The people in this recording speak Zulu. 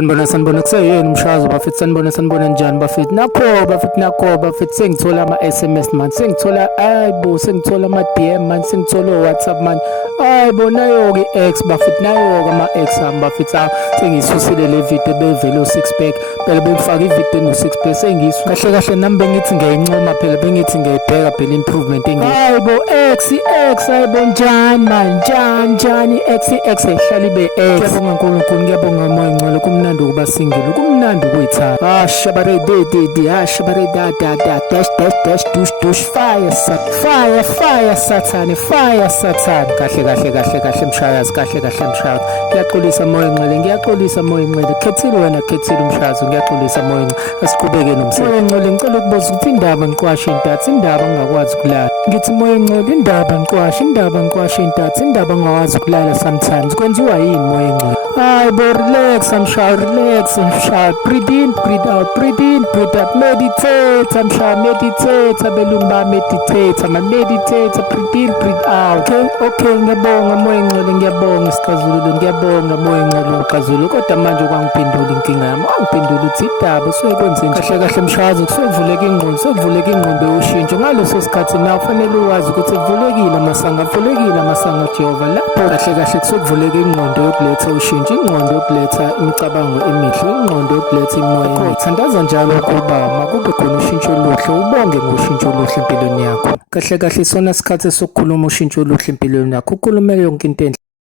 Sanibona kuseyini mshazo bafethu sanibona njani bafethu nakho bafethu sengithola ama-SMS man sengithola sengithola ama-DM man sengithola o-WhatsApp man nayo-ke i-X bafethu nayo-ke ama-X ami bafethu sengiyisusile le video bevele o-six pack phela bengifaka ividiyo eno-six pack kahle kahle nami bengithi ngiyayincoma phela bengithi ngiyayibheka phela improvement X njani man njani X ehlala ibe X. Ngiyabonga uNkulunkulu ngiyabonga moya ngcwele kumnandi ukuba single kumnandi ukuyithanda shabare shabare dash dush fire satan kahle mshayazi kahle mshayazi ngiyaxolisa moya ngcwele khethile wena khethile umshayazi ngiyaxolisa moya ngcwele asiqhubeke nomsebenzi moya ngcwele ngicela ukubuza ukuthi indaba ngiqwashe intatha indaba ngingakwazi ukulala ngithi moya ngcwele indaba ngiqwashe intatha indaba ngingakwazi ukulala sometimes kwenziwa yini moya ngcwele relax breathe in breathe out meditate abelungu ba meditate breathe in breathe out okay ngiyabonga moya ngcwele ngiyabonga isixazululo ngiyabonga moya ngcwele uxazululo kodwa manje kwangiphendula inkinga yami wangiphendula uthi idaba usukwenzeni kahle mshazi kusevuleka ingqondo yoshintsho ngaleso sikhathi nawe kufanele uwazi ukuthi kuvulekile amasango Jehova lapho kahle kusevuleka ingqondo yokuletha ushintsho ingqondo yokuletha imicabango emihle ingqondo yokuletha imoya emihle thandaza njalo ukuba makube khona ushintsho oluhle ubonge ngoshintsho oluhle empilweni yakho kahle isona sikhathi sokukhuluma ushintsho oluhle empilweni yakho ukhulume yonke into enhle